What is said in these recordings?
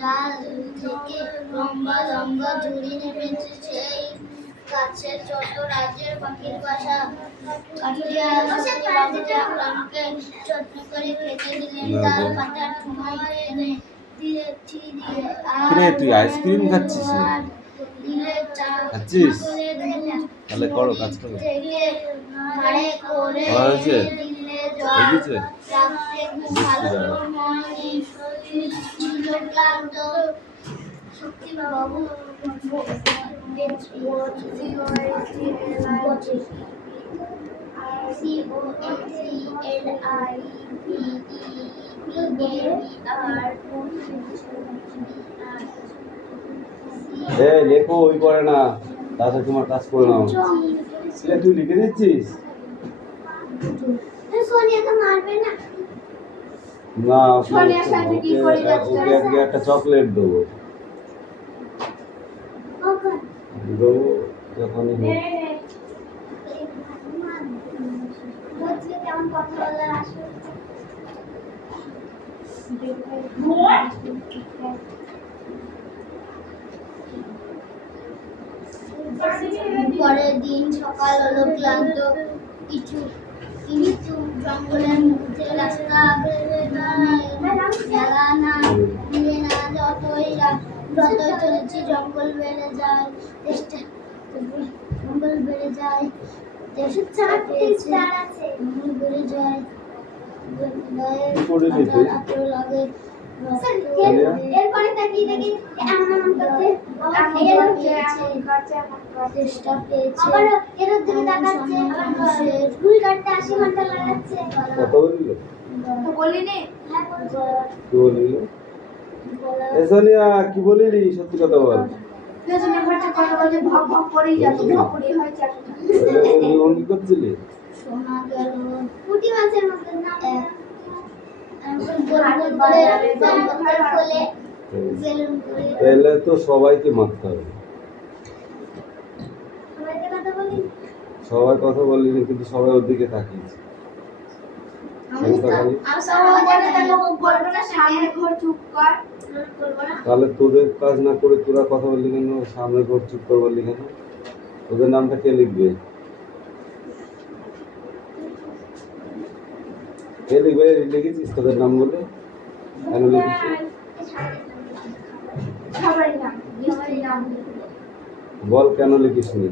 ডাল থেকে লম্বা লম্বা ঝুড়ি নেমেছে সেই গাছের যত রাজ্যের পাখির বাসা কাঠিয়া বাবুকে যত্ন করে খেতে দিলেন তার পাতার ঠোঙায় এনে কিরে তুই আইসক্রিম খাচ্ছিস খাচ্ছিস তাহলে করো কাজ করো হয়েছে দেখেছে বাবু লেখো ওই করে না তাছাড়া তোমার কাজ করে নাও তুই লিখে দিচ্ছিস না ওকে একটা চকলেট দেবো যখনই পরের দিন সকাল হলো ক্লান্ত কিন্তু জঙ্গলের মধ্যে রাস্তা যতই চলেছি জঙ্গল বেড়ে যায় জঙ্গল বেড়ে যায় লাগে চেষ্টা পেয়েছে সোনিয়া কি বলিলি সত্যি কথা বল কি করছিলি শোনা গেল পুঁটি মাছের মতো না তাহলে তো সবাইকে মারতে হবে সবাই কথা বলিনি কিন্তু সবাই ওর দিকে তাকিয়েছে তাহলে তোদের কাজ না করে তোরা কথা বললি কেন সামনে ঘর চুপ করে বললি কেন ওদের নামটা কে লিখবে কে লিখবে লিখেছিস তোদের নাম বলে কেন লিখেছিস বল কেন লিখিস নি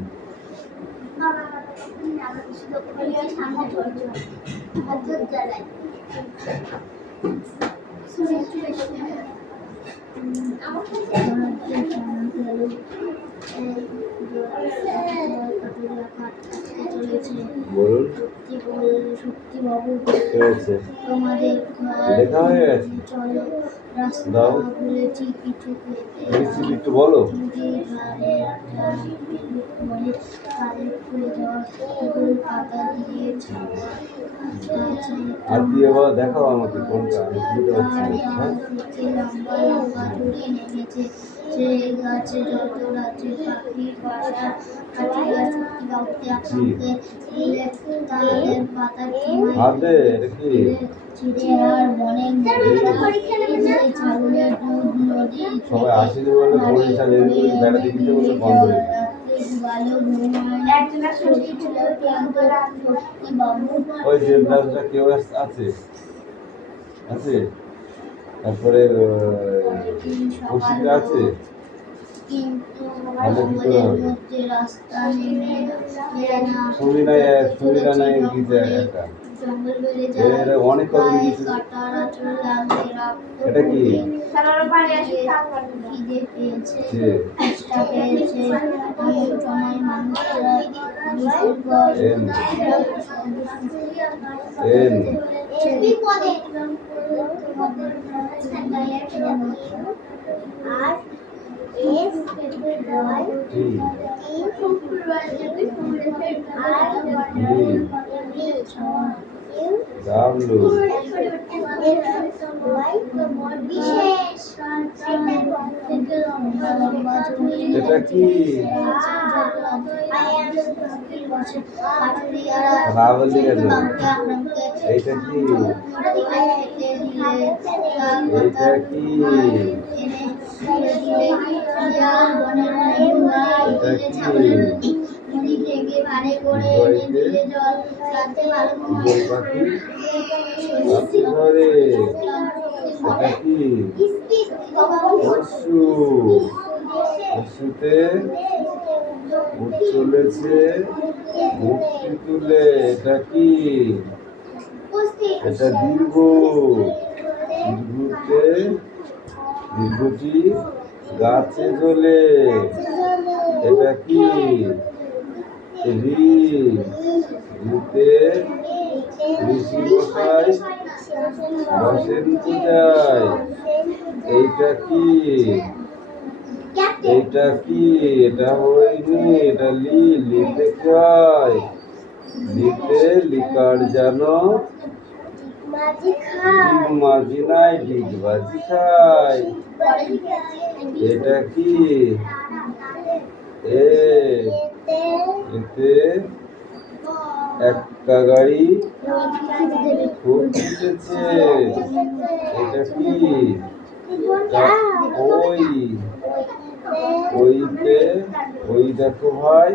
বলুন সত্যি বাবু তোমাদের দেখা হয়ে গেছে চলো রাস্তা বলেছি কিছু একটু বলো পাতা দিয়ে আর দিয়ে দেখাও আমাকে কোনটা আমি বুঝতে পারছি লম্বা লম্বা ঝুড়ি নেমেছে সেই গাছে যত রাজ্যের পাখির বাসা কাঠিয়া সত্যি বাবুকে আপনাকে তাদের পাতার ছিঁড়ে আর অনেক ছাগলের দুধ নদী সবাই আসেনি বলে বরিশা বেড়াতে দিতে বলে বন্ধ হয়ে ওই দেবরাজরা কেউ আছে আছে তারপরে কৌশিকরা আছে কিন্তু জঙ্গলের মধ্যে রাস্তা নেমে সুরিনা নাই গিয়েছে একটা জঙ্গল বেড়ে যায় অনেক কথা কাটার আচরণ লাগে এটা কি খিদে পেয়েছে চেষ্টা পেয়েছে এমন সময় মানুষরা আর ডাবলু বিশেষ এটা কি? রাবলি কেন? এইটা কি? এইটা কি? পশুতে উঠ চলেছে মুক্তি তুলে। এটা কি? এটা দীর্ঘ। দীর্ঘতে দীর্ঘটি গাছে ঝোলে। এটা কি? ঋতে ঋষি মশাই বসেন পূজায়। এইটা কি? এইটা কি? এটা হয়নি, এটা লিতে খায়। লিতে লিকার জানো মাঝি নাই ডিগবাজি খায়। এটা কি? এতে একটা গাড়ি খুব জিতেছে। এটা কি? ওই দেখো ভাই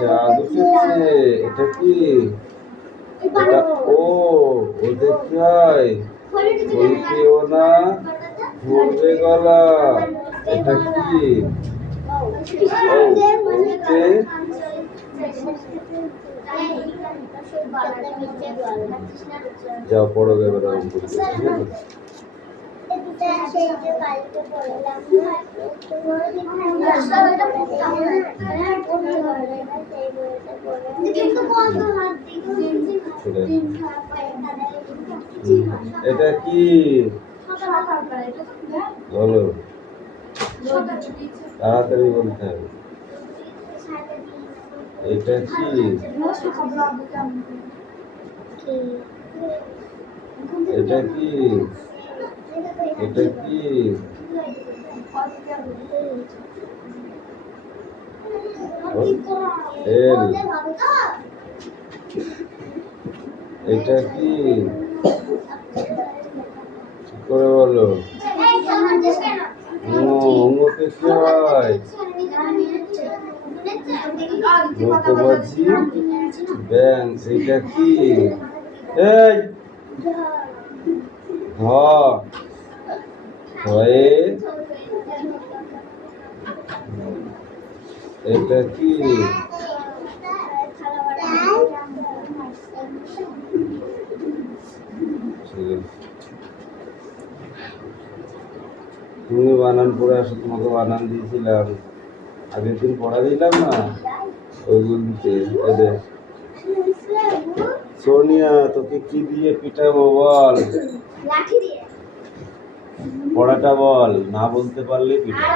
চাঁদ উঠেছে। এটা কি? এটা ও দেখায় বলতেও না ধরবে গলা। এটা কি? যা পড়ো এবার আরম্ভ করছি, ঠিক আছে? এটা কি? বলো, তাড়াতাড়ি বলতে হবে। এটা কি? এটা কি? এটা কি? এটা কি? ঠিক করে বলো। অঙ্গতে কি হয়? নৌকোবাজি ব্যাং। এটা কি? এই হয়ে এটা কি? তুমি বানান পড়ে আসো, তোমাকে বানান দিয়েছিলাম আগের দিন, পড়া দিলাম না ওইগুলিতে। সোনিয়া তোকে কি দিয়ে পিটাবো বল? পড়াটা বল, না বলতে পারলে পিটাবো।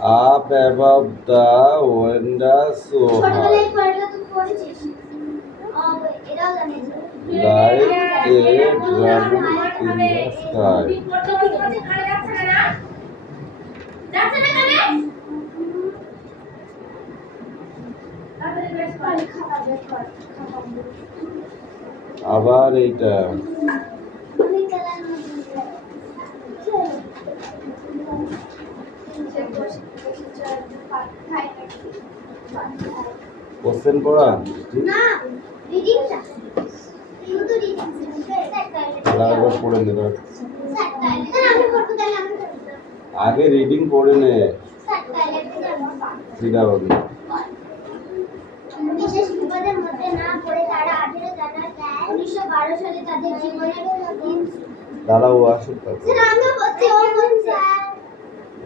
Up above the window so high, like a dragon in the sky. আবার এইটা কোশ্চেন পড়া না, রিডিংটা শুধু রিডিং আলাদা পড়ে নে। আগে রিডিং পড়ে নে, সিধা হবে। বিশেষ বিপদের মধ্যে না পড়ে তারা 18 জানুয়ারি 1912 সালে তাদের জীবনের দাঁড়াও আসুক। আমি বলছি ও বলছে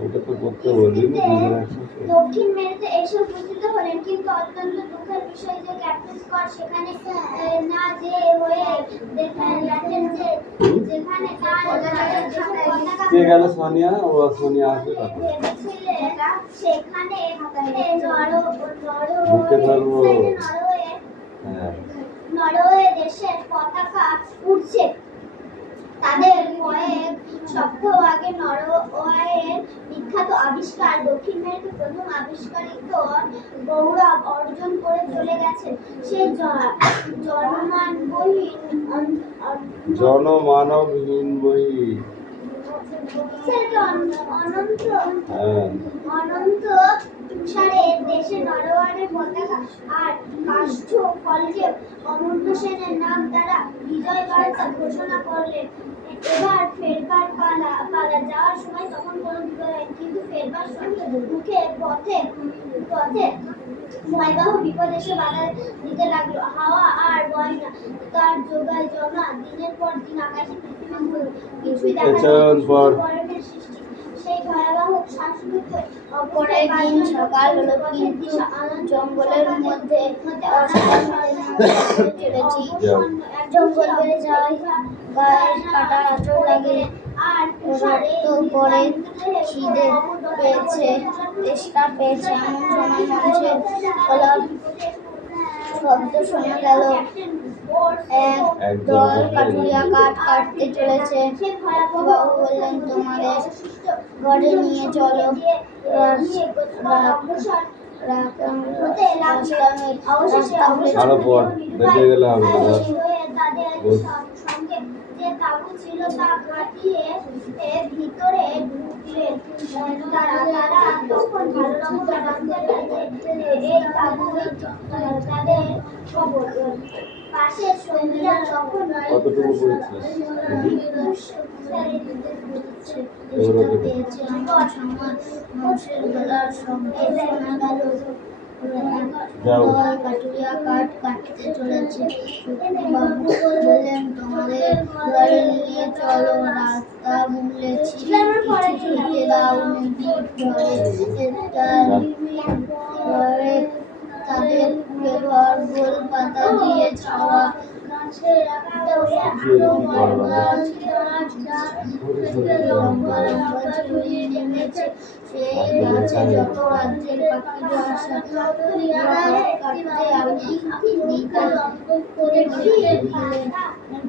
ওটা তো করতে বলিনি। দক্ষিণ মেরুতে এসে উপস্থিত হলেন কিন্তু অত্যন্ত দুঃখের বিষয় যে ক্যাপ্টেন স্কট সেখানে না যে হয়ে দেখেন যে যেখানে তার কে গেল সোনিয়া? ও সোনিয়া আসবে তারপর। ভেবেছিলেন সেখানে বুকে ধরবো। হ্যাঁ। নরওয়ে দেশের পতাকা উঠছে। তাদের কয়েক সপ্তাহ আগে নরওয়ের বিখ্যাত আবিষ্কার দক্ষিণ মেরুতে প্রথম আবিষ্কারিত গৌরব অর্জন করে চলে গেছে। সেই জনমানবহীন বই। অনন্ত হ্যাঁ। অনন্ত তুষারের দেশে নরওয়ারের পতাকা আর কাষ্ঠ ফলকে অমর্ত্য সেনের নাম তারা বিজয় বার্তা ঘোষণা করলেন। এবার ফেরবার পালা যাওয়ার সময় তখন কোনো বিপদ হয়নি, কিন্তু ফেরবার মুখে পথে ভয়াবহ বিপদ এসে বাধা দিতে লাগলো। হাওয়া আর বয় না, তার জোগায় জমা দিনের পর দিন আকাশে পৃথিবী কিছুই দেখা যায় না, বরফের সৃষ্টি। সেই ভয়াবহ শ্বাসরুদ্ধ পরের দিন সকাল হলো, কিন্তু জঙ্গলের মধ্যে জঙ্গল বেড়ে যায়, গায়ে কাটা আঁচড় লাগে, রক্ত পড়ে, খিদে পেয়েছে, তেষ্টা পেয়েছে। এমন সময় মানুষের গলার শব্দ শোনা গেল। এক দল কাঠুরিয়া কাঠ কাটতে চলেছে। বাবু বললেন, তোমাদের ঘরে নিয়ে চলো। আরো পর বেঁচে গেলে হবে। যে তাবু ছিল তা কাটিয়ে ভিতরে ঢুকলেন তারা। তখন ভালো রকম জানতে যে এই তাবু তাদের খবর। পাশের সঙ্গীরা তখন কতটুকু পড়েছিস? মানুষের গলার শব্দ শোনা গেল। কাঠুরিয়া কাঠ কাটতে চলেছে। বাবু বললেন, তোমাদের ঘরে নিয়ে চলো। রাস্তা ভুলেছি, কিছু খেতে দাও। ঘরে তাদের ঘর গোল পাতা দিয়ে ছাওয়া, ছড়িয়ে নেমেছে। সেই গাছে যত রাজ্যের পাখিরা আসা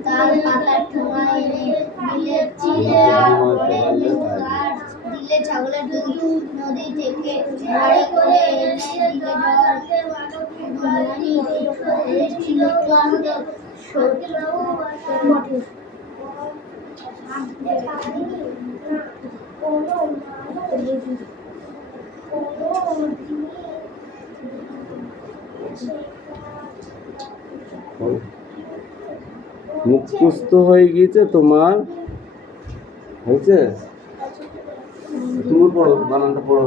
তার পাতার ঠোঙা এনে দিলে চিড়ে আর দিলে ছাগলের দুধ, নদী থেকে ভাড়ে করে এনে দিলে ছিল ক্লান্ত মুখ কুস্ত হয়ে গিয়েছে তোমার, হয়েছে? তুমি পড়ো, বানানটা পড়ো।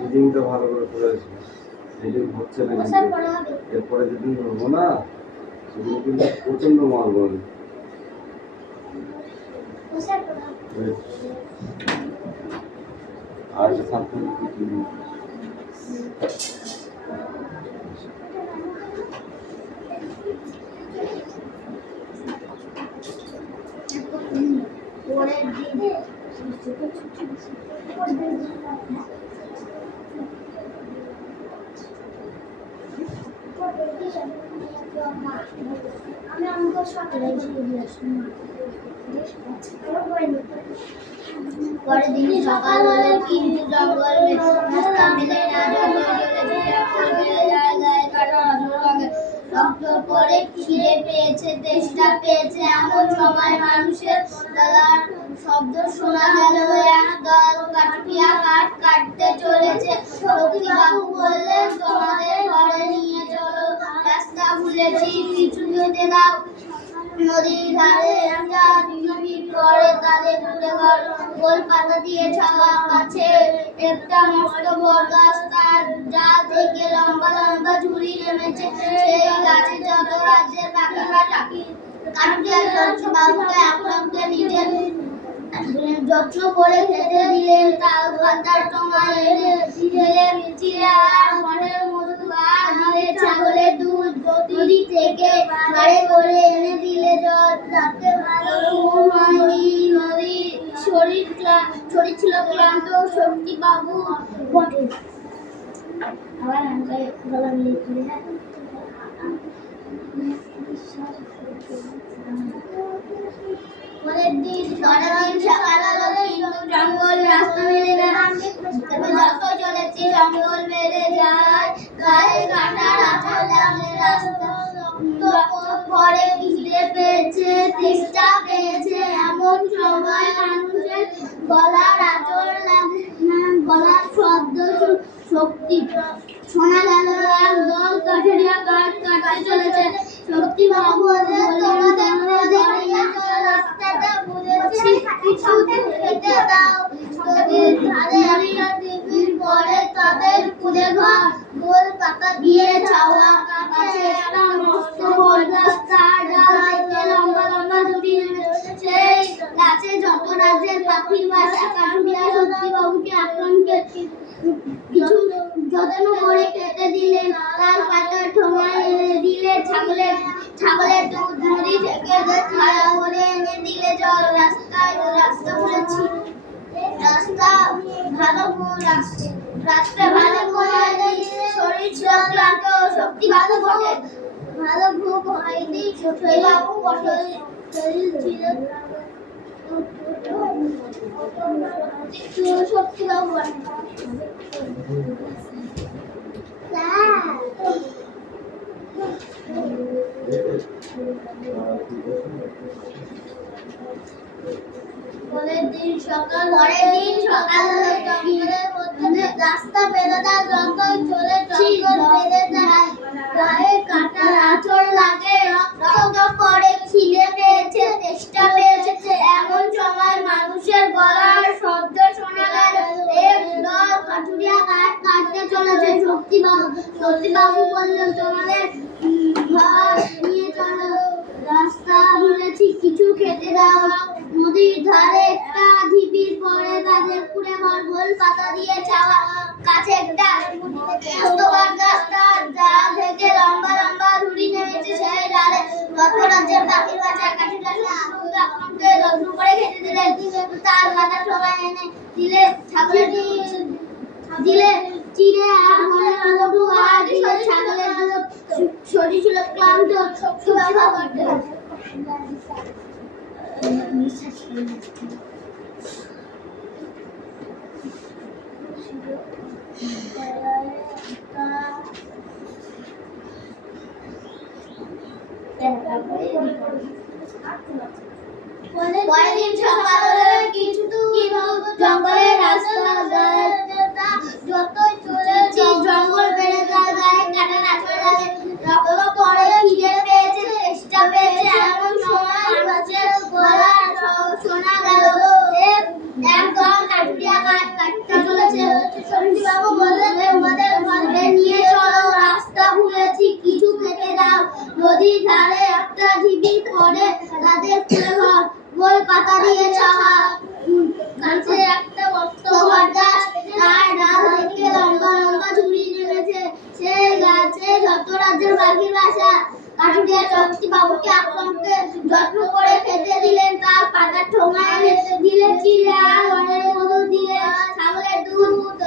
রিডিংটা ভালো করে পড়েছি, রিডিং হচ্ছে না। এরপরে যদি হবো না, সেগুলো কিন্তু প্রচন্ড মারবো। আর সাথে আমি আমাকে সকালে পরের দিন সকাল হলে, কিন্তু জঙ্গল রাস্তা মেলে না। জঙ্গল বেড়ে যায়, গায়ে কাটা আঁচড় লাগে, রক্ত পড়ে, খিদে পেয়েছে, তেষ্টা পেয়েছে। এমন সময় মানুষের গলার শব্দ শোনা গেল। এক দল কাঠুরিয়া কাঠ কাটতে চলেছে। সতীবাবু বললেন, তোমাদের ঘরে নিয়ে চলো। রাস্তা বলেছি কিছু খেতে দাও। নদীর ধারে একটা ঢিবির পরে তাদের কুলে ঘর, গোল পাতা দিয়ে ছাওয়া, কাছে একটা মস্ত বটগাছ, তার ডাল থেকে লম্বা লম্বা ঝুড়ি নেমেছে। সেই গাছে যত রাজ্যের পাখি কাটা কাঠুরিয়া বাবুকে আপনাকে নিজের যত্ন করে খেতে দিলেন। তাল পাতার টোঙা এনে দিলেন চিড়ে আর মনের মধু, আর দিলে ছাগলের দুধ, নদী থেকে বাড়ে করে এনে দিলে জল। তাতে ভালো ঘুম হয়নি, নদীর শরীর ছিল ক্লান্ত, শক্তি বাবু বটে। আবার গলা মিলিয়ে দিলে, হ্যাঁ। পরের দিন সকাল হলো, কিন্তু জঙ্গল রাস্তা মেলে না। তবে যত চলেছি জঙ্গল বেড়ে যায়, গায়ে কাটার আঁচল লাগলে রাস্তা। পরে খিদে পেয়েছে, তেষ্টা পেয়েছে, এমন সময় মানুষের গলার আঁচল লাগে না, গলার শব্দ শক্তি শোনা গেল। একদল কাঠেরিয়া গাছ কাটতে চলেছে। শক্তি বাবু রাস্তাটা বুঝেছি, কিছু খেতে দাও। নদীর ধারে একটা ঢিবির পরে তাদের কুলে ঘর, গোল পাতা দিয়ে ছাওয়া, কাছে একটা মস্ত বটগাছ, তার ডাল থেকে লম্বা লম্বা ঝুড়ি নেমেছে। সেই গাছে যত রাজ্যের পাখির বাসা। কাঠুরিয়া শক্তি বাবুকে আপনাকে কিছু যত্ন করে খেতে দিলেন। তাল পাতার ঠোঙা এনে দিলে ছাগলের দুধ, নদী থেকে ছায়া করে এনে দিলে জল। রাস্তা বলেছি, রাস্তা ভালো হয়নি, শরীর ছিল ক্লান্ত, শক্তি ভালো বটে। ভালো ঘুম হয়নি, বাবু বটে। শরীর ছিল শক্তি বাবু বটে। পরের দিন সকাল হলো, জঙ্গলের মধ্যে রাস্তা বেরোটা যত চলে জঙ্গল বেড়ে যায়, গায়ে কাটার আঁচড় লাগে, রক্ত পড়ে, খিদে পেয়েছে, তেষ্টা পেয়েছে, এমন সময় মানুষের গলার শব্দ শোনা গেল। এক দল কাঠুরিয়া গাছ কাটতে চলেছে। শক্তি বাবু বললেন, তোমাদের ঘর নিয়ে চলো, রাস্তা বলেছি কিছু খেতে দাও। নদীর ধারে একটা ঢিবির পরে তাদের কুলে ঘর, গোল পাতা দিয়ে ছাওয়া, কাছে একটা মস্ত বটগাছ, তার ডাল থেকে লম্বা লম্বা ঝুড়ি নেমেছে। সেই ডালে যত রাজ্যের পাখির বাসা। কাঠুরিয়া শক্তি আপনাকে যত্ন করে খেতে দিলেন। তাল পাতার টোঙা এনে দিলে ছাগলের দিলে চিড়ে আর মনের মধু, আর দিলে ছাগলের দুধ, শরীর ছিল ক্লান্ত, শক্তি বাবু বটে। পরের দিন সকাল হলো, কিন্তু জঙ্গলের রাস্তা যতই চলেছি জঙ্গল বেড়ে যায়, গায়ে কাটার আঁচড় লাগে, রক্ত পড়ে, খিদে পেয়েছে, তেষ্টা পেয়েছে, এমন সময় গাছের গলার শোনা গেল। একদল কাঠুরিয়া গাছ কাটতে চলেছে। শক্তি বাবু বললেন, তোমাদের ঘরে নিয়ে চলো, রাস্তা ভুলেছি কিছু খেতে দাও। নদীর ধারে একটা ঢিবির পরে তাদের কুলে ঘর, গোল পাতা দিয়ে ছাওয়া, কাছে একটা মস্ত বটগাছ, তার ডাল থেকে লম্বা লম্বা ঝুড়ি নেমেছে। সেই গাছে যত রাজ্যের পাখির বাসা। কাঠুরিয়া শক্তি বাবুকে আপনাকে যত্ন করে খেতে দিলেন। তাল পাতার ঠোঙা এনে দিলে চিড়ে আর মনের মধু, দিলে ছাগলের দুধ,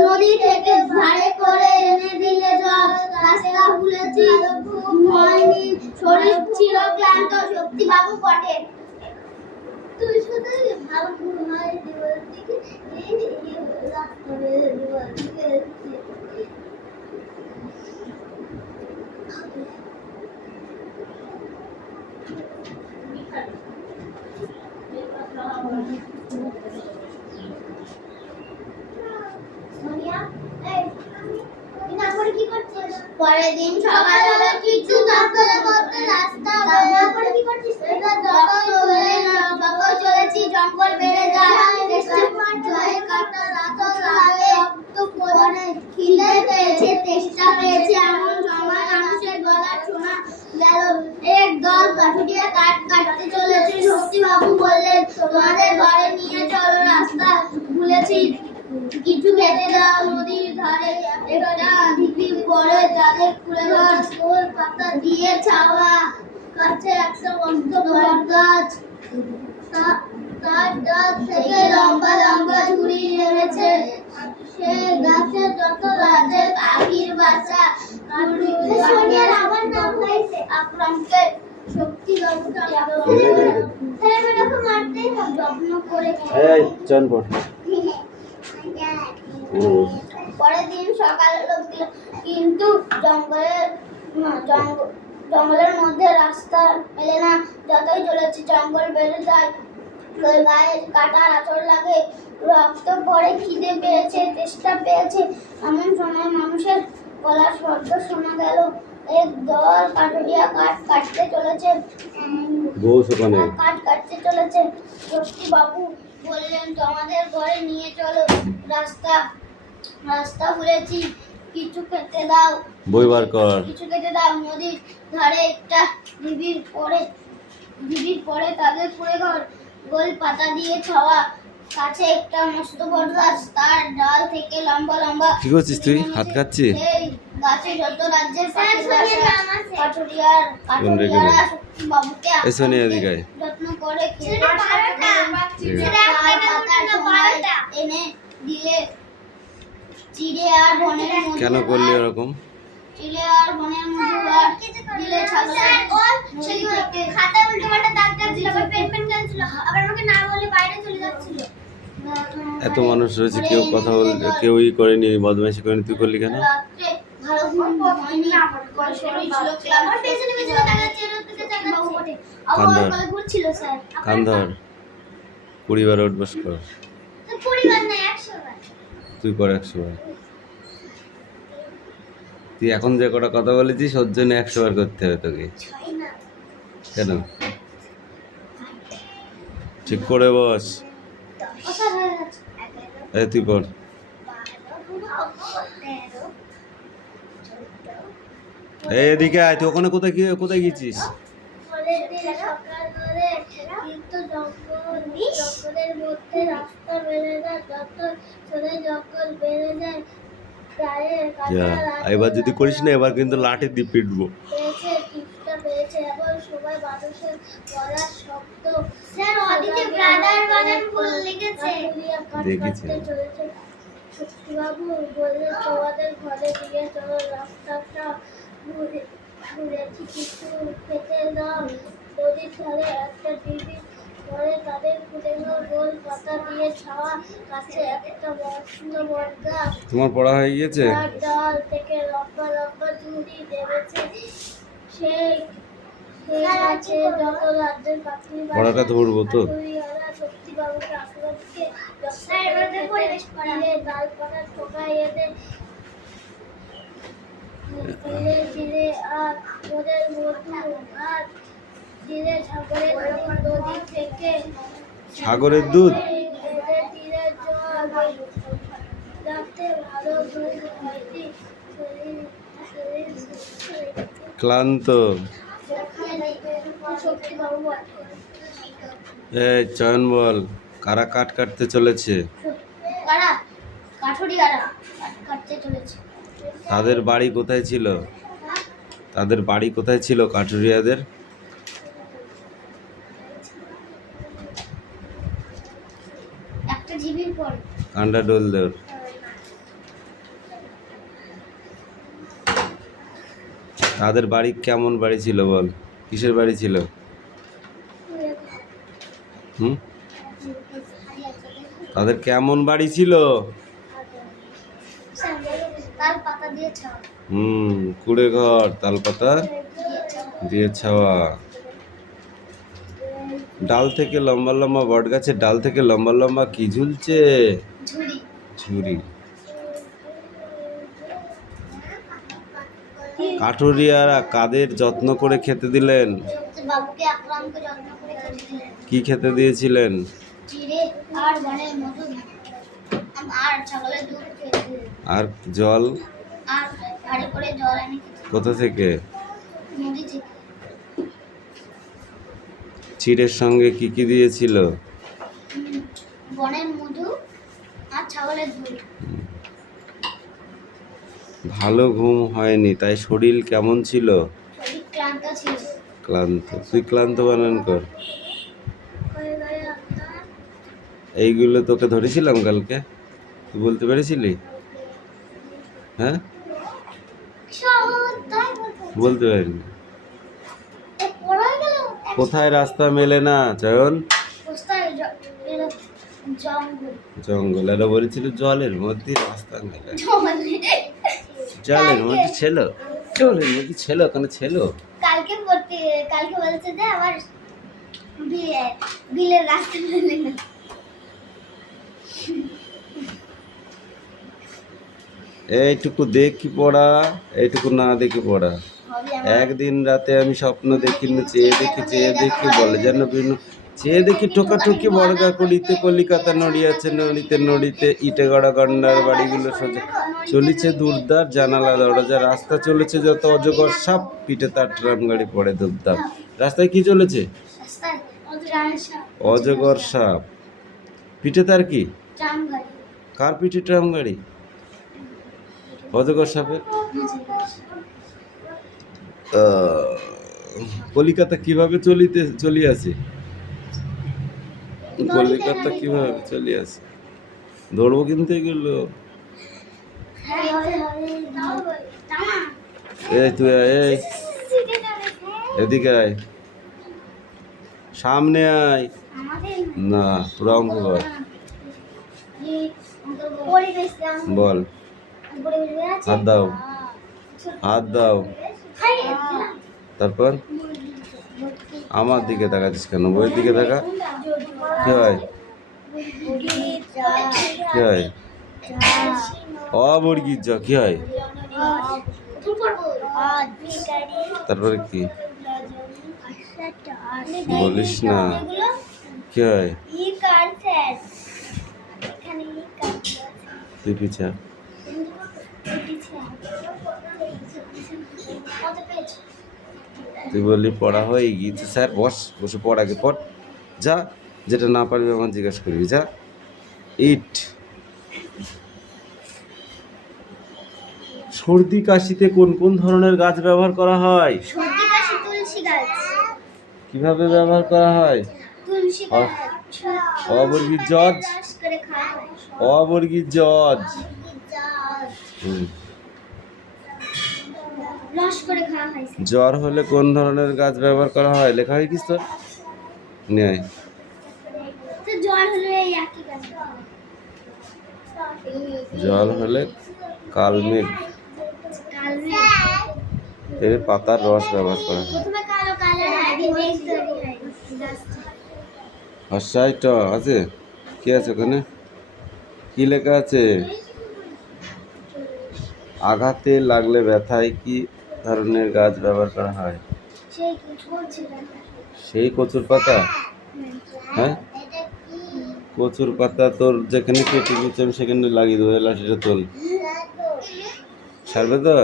নদী থেকে ভাড়ে করে এনে দিলে জল। রাস্তা ভুলেছি ঘুম হয়নি, শরীর ছিল ক্লান্ত, শক্তি বাবু বটে। তুই শুধু ভালো ঘুম হয়নি বলছি, রাস্তা বেড়ে দিকে পরের দিন সকাল হলো, কিছু বলেছি কিছু খেতে দাও। নদীর ধারে একটা ঢিপি পড়ে তাদের কুড়ে ঘর, গোল পাতা দিয়ে ছাওয়া, কাছে একটা মস্ত বট গাছ, তার ডাল থেকে লম্বা লম্বা ঝুড়ি নেমেছে। সে গাছের যত রাজে পাখির বাসা, সোনিয়ার আবার নাম হয়েছে। আকরামকে শক্তি বাবুকে মারতেই হবে। যত্ন করে এই চয়ন কর। পরের দিন সকালে লোক দিল, কিন্তু জঙ্গলের মধ্যে রাস্তা মেলে না। যতই চলেছে জঙ্গল বেড়ে যায়, ওই গায়ে কাটার আঁচড় লাগে, রক্ত পড়ে, খিদে পেয়েছে, তেষ্টা পেয়েছে। এমন সময় মানুষের গলার শব্দ শোনা গেল। এক দল কাঠুরিয়া কাঠ কাটতে চলেছে। বউ সেখানে। কাঠ কাটতে চলেছে। শক্তি বাবু বললেন, তোমাদের ঘরে নিয়ে চলো, রাস্তা ভুলেছি, কিছু খেতে দাও। বই বার কর। কিছু খেতে দাও। নদীর ধারে একটা ঢিবির পরে তাদের কুড়ে ঘর, গোল পাতা দিয়ে ছাওয়া, কাছে একটা মস্ত বট গাছ, তার ডাল থেকে লম্বা লম্বা। কি করছিস তুই? হাত কাটছিস? সেই গাছে যত রাজ্যের পাখির সোনিয়ার বাসা, নাম আছে। কাঠুরিয়ারা শক্তি বাবুকে এই সোনিয়া এদিকে আয়। যত্ন করে খেতে সেটা বারোটা। সেটা এক টাকা করে বারোটা। এনে দিলে। চিড়ে আর বনের মধু কেন করলি আর- ওরকম? চিড়ে আর বনের মধু আর দিলে ছাগলের নদী থেকে। খাতায় উল্টো পাল্টা দাগ টাগছিল, আবার পেন পেন খেলছিল, আবার আমাকে না বলে বাইরে চলে যাচ্ছিল। এত মানুষ রয়েছে, কেউ কথা বলতে, কেউই করেনি, বদমাইশি করেনি, তুই করলি কেন? রাত্রে ভালো ঘুম হয়নি, শরীর ছিল ক্লান্ত। আমার পেছনে পেছনে তাকাচ্ছে, এর থেকে বাবু তাকাচ্ছে। বটে। কান ধর। আবার কালে ঘুরছিল স্যার। কান ধর, 20 বার উঠবস কর। তো পরিবার না 100 বার। তুই কর 100 বার। তুই এখন যে কটা কথা বলেছিস ওর জন্য 100 বার করতে হবে তোকে। ছয় না। কেন? ঠিক করে বস। স্যার হয়ে গেছে। এই তুই পড়। 12, 13, 14, এই এদিকে আয়। তুই ওখানে কোথায় গেছিস? পরের দিন সকাল হলে কিন্তু জঙ্গলের মধ্যে রাস্তা বেড়ে যায়। যত চলে জঙ্গল বেড়ে যায়, গায়ের যা, এবার যদি করিস না এবার কিন্তু লাঠি দিয়ে পিটবো। পেয়েছে, টিপটা পেয়েছে, এবং সবাই মানুষের গলার শব্দ। স্যার অদিতি ব্রাদার বাগান ফুল লিখেছে। কাঠুরিয়া কাঠ দেখেছি। কাটতে চলেছে। শক্তিবাবু বললেন, তোমাদের ঘরে দিয়ে চলো, রাস্তাটা ঘুরেছি, কিছু খেতে দাও। নদীর ধারে একটা ঢিবি পরে তাদের কুড়ে ঘর, গোল পাতা দিয়ে ছাওয়া, কাছে একটা মস্ত বট গাছ, তোমার পড়া হয়ে গিয়েছে? তার ডাল থেকে লম্বা লম্বা ঝুড়ি নেমেছে। সেই গাছে যত রাজ্যের পাখির বাসা, পড়াটা ধরবো তো? কাঠুরিয়ারা শক্তিবাবুকে আক্রমণকে স্যার, এবারে পরিবেশ পড়া। ডাল পাতা ঠোকায় এদের ধীরে ধীরে আর ওদের মধু আর ধীরে সাগরের নদী থেকে সাগরের দুধ? এদের তীরে জল রাতে ভালো দুধ হয়নি। শরীর সুস্থ রেখেছে। ক্লান্ত। শক্তিবাবু এই চয়ন বল, কারা কাঠ কাটতে চলেছে? কারা? কাঠুরিয়ারা কাটতে চলেছে। তাদের বাড়ি কোথায় ছিল? তাদের বাড়ি কোথায় ছিল কাঠুরিয়াদের? একটা ঢিবির পর। কান্ডা ডোল দেওর। তাদের বাড়ি কেমন বাড়ি ছিল বল? কিসের বাড়ি ছিল? হুম? তাদের কেমন বাড়ি ছিল? তার পাতা দিয়ে ছাওয়া। কুড়ে ঘর, তালপাতা দিয়ে ছাওয়া। ডাল থেকে লম্বা লম্বা বট গাছের ডাল থেকে লম্বা লম্বা কি ঝুলছে? ঝুড়ি। ঝুড়ি। কাঠুরিয়ারা কাদের যত্ন করে খেতে দিলেন? বাবুকে আকরামকে যত্ন করে খেতে দিলেন। কি খেতে দিয়েছিলেন? চিড়ে আর বনের মধু আর ছাগলের দুধ খেতে দিলেন। আর জল? আর গাড়ি করে জল এনে খেতে কোথা থেকে? নদী থেকে। চিড়ের সঙ্গে কি কি দিয়েছিল? বনের মধু আর ভালো ঘুম হয়নি, তাই শরীর কেমন ছিল? শরীর ক্লান্ত ছিল। ক্লান্ত। তুই ক্লান্ত বানান কর। হয়ে গেল আপনার এইগুলো তোকে ধরেছিলাম কালকে, তুই বলতে পেরেছিলি? হ্যাঁ, সহজ তাই বলতে বলতে পারিনি। পড়া গেল কোথায় রাস্তা মেলে না চয়ন? পোস্টার জঙ্গল জঙ্গল। এরা বলেছিল জলের মধ্যে রাস্তা মেলে। জলের কালকে- মধ্যে ছিল, জলের মধ্যে ছিল, ওখানে ছিল। কালকে বলছে যে আবার বিলের রাস্তা মেলে না। এইটুকু দেখি পড়া, এইটুকু না দেখি পড়া। হবে আমার একদিন রাতে আমি স্বপ্ন দেখি না, চেয়ে দেখি বলে যেন বিভিন্ন চেয়ে দেখি ঠোকাঠুকি বর্গা করিতে কলিকাতা নড়িয়াছে নড়িতে নড়িতে ইটে গড়া গন্ডার বাড়িগুলো সোজা চলিছে দূরদার জানালা দরজা রাস্তা চলেছে যত অজগর সাপ পিঠে তার ট্রাম গাড়ি পড়ে ধূপধাপ। রাস্তায় কি চলেছে? রাস্তায় অজগর সাপ অজগর সাপ। পিঠে তার কি? ট্রাম গাড়ি কার পিঠে ট্রাম গাড়ি? অজগর সাপের। কলিকাতা কিভাবে চলিয়াছে? কলিকাতা কিভাবে চলিয়াছে? দৌড়বো কিন্তু এগুলো। হ্যাঁ হবে টানা এই তুই আয়, এই এদিকে আয়, সামনে আয়। আমাদের না, পুরো অঙ্ক কর। পরিবেশ বল। হাত দাও, হাত দাও। তারপর আমার দিকে তাকাচ্ছিস কেন? বইয়ের দিকে তাকা। কি হয়? কি হয়? অবর্গীর জ কি হয়? তারপরে কি বলিস না? কি হয়? তুই পিছা। তুই বললি পড়া হয়ে গিয়েছে স্যার, বসে পড়, আগে পড় যা। যেটা না পারবি আমার জিজ্ঞাসা করবি, যা। ইট। সর্দি কাশিতে কোন কোন ধরনের গাছ ব্যবহার করা হয়? সর্দি কাশি তুলসী গাছ কিভাবে ব্যবহার করা হয়? তুলসী গাছ অবর্গীর জজ, চাষ করে খাওয়া হয় অবর্গীর জজ। রস করে খাওয়া হয় জ্বর হলে কোন ধরনের গাছ ব্যবহার করা হয়? লেখা হয় কি তোর? নেই। তো জ্বর হলে এই একই গাছ জল হলে কালমেঘ কালমে এর পাতার রস ব্যবহার করা হয়। প্রথমে কালো কালার হয় মেঘ তৈরি হয় গাছটা হাসাই ট আছে, কি আছে ওখানে? কি লেখা আছে? আঘাতে লাগলে ব্যথায় কি ধরনের গাছ ব্যবহার করা হয়? সেই কিছু করছিল সেই কচুর পাতা। হ্যাঁ, কচুর পাতা তোর যেখানে কেটে গেছে আমি সেখানে লাগিয়ে দেবো। লাঠিটা তোল, সারবে তো?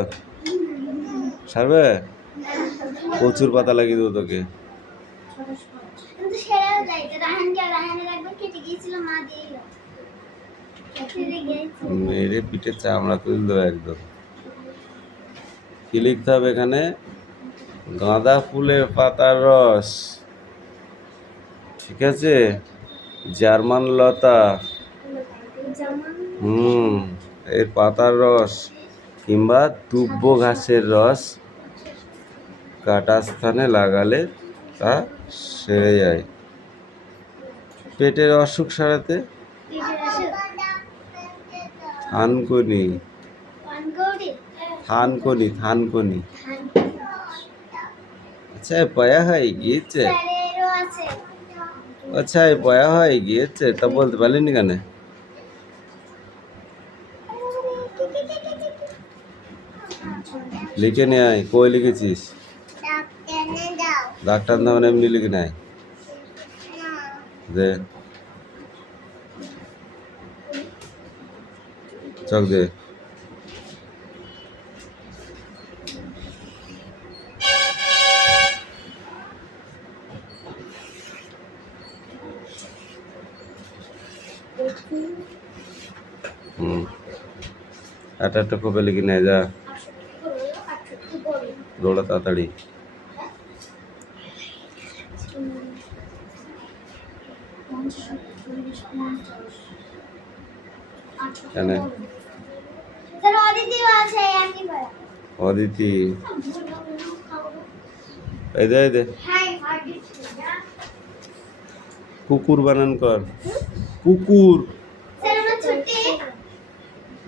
সারবে? কচুর পাতা লাগিয়ে দেবো তোকে। কিন্তু সেরাও যায় তো রাহানের একবার কেটে গিয়েছিল মা দিয়ে গেল কেটে গিয়েছে মেরে পিঠে চামড়া তুল দেবো একদম। কি লিখতে হবে এখানে? গাঁদা ফুলের পাতার রস, ঠিক আছে? জার্মান লতা, যেমন এর পাতার রস কিংবা দুব্ব ঘাসের রস কাটা স্থানে লাগালে তা সেরে যায়। পেটের অসুখ সারাতে পেটের অসুখ থানকুনি, পানকৌড়ি থানকুনি। আচ্ছা পয়া হয়ে গিয়েছে, স্যারেরও আছে আচ্ছা পয়া হয়ে গিয়েছে, তা বলতে পারলিনি কেন? লিখে নিয়ে আয়। কই লিখেছিস? ডাক্তার নাম এমনি লিখে নেয় দে, চক দে। একটা একটা কপে লিখে নেয় যা। দৌড়া তাড়াতাড়ি। কেন? স্যার অদিতিও আছে একই পাড়া। অদিতি এই দে হ্যাঁ অদিতি। কুকুর বানান কর। কুকুর স্যার আমার ছুটি।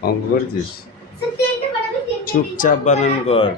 অঙ্ক করছিস? স্যার তিনটে পাড়াতে তিনটে। চুপচাপ বানান কর।